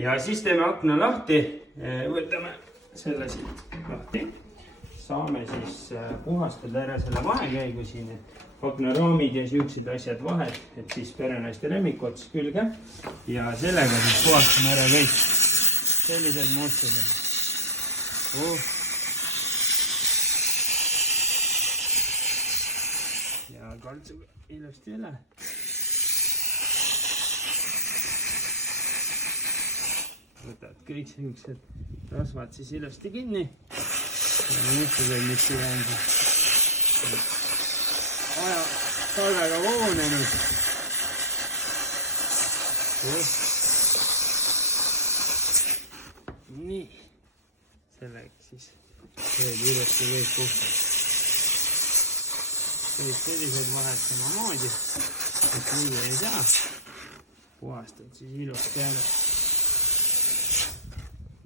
ja siis teeme akna lahti, võtame selle siit lahti. Saame siis puhastada ära selle vahekäigu siin, aknaraamid ja siuksed asjad vahed, et siis perenaiste lemmikots külge ja sellega siis puhastame ära kõik sellised mustused. Ja kaltsuga ilusti üle. Võtad kõik siuksed rasvad siis ilusti kinni. Mustused, mis siia on aja talvega kogunenud. Nii, sellega siis teeb ilusti kõik puhtad. Kõik sellised vahed samamoodi, et nii ei saa. Puhastad siis ilusti ära.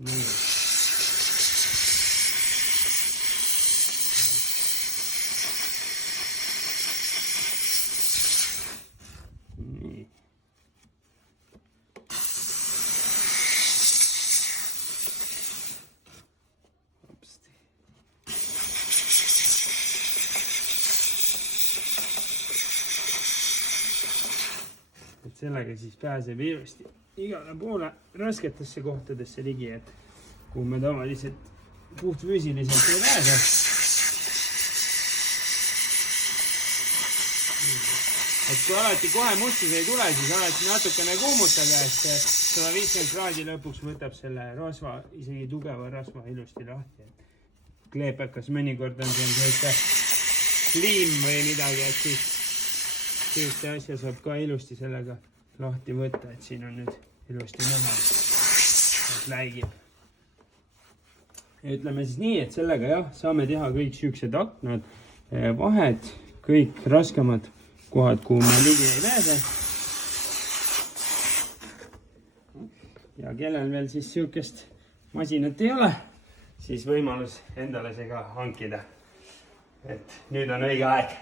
Nii. Et sellega siis pääseb ilusti igale poole rasketesse kohtadesse ligi, et kui me tavaliselt puhtfüüsiliselt ei pääse. Et kui alati kohe mustus ei tule, siis alati natukene kuumutage, et 150 kraadi lõpuks võtab selle rasva, isegi tugeva rasva ilusti lahti. Kleepekas mõnikord on seal selline liim või midagi, et siis selliste asja saab ka ilusti sellega lahti võtta, et siin on nüüd ilusti näha, et läigib. Ja ütleme siis nii, et sellega jah, saame teha kõik siuksed aknad, vahed, kõik raskemad kohad, kuhu me ligi ei pääse. Ja kellel veel siis siukest masinat ei ole, siis võimalus endale see ka hankida. Et nüüd on õige aeg.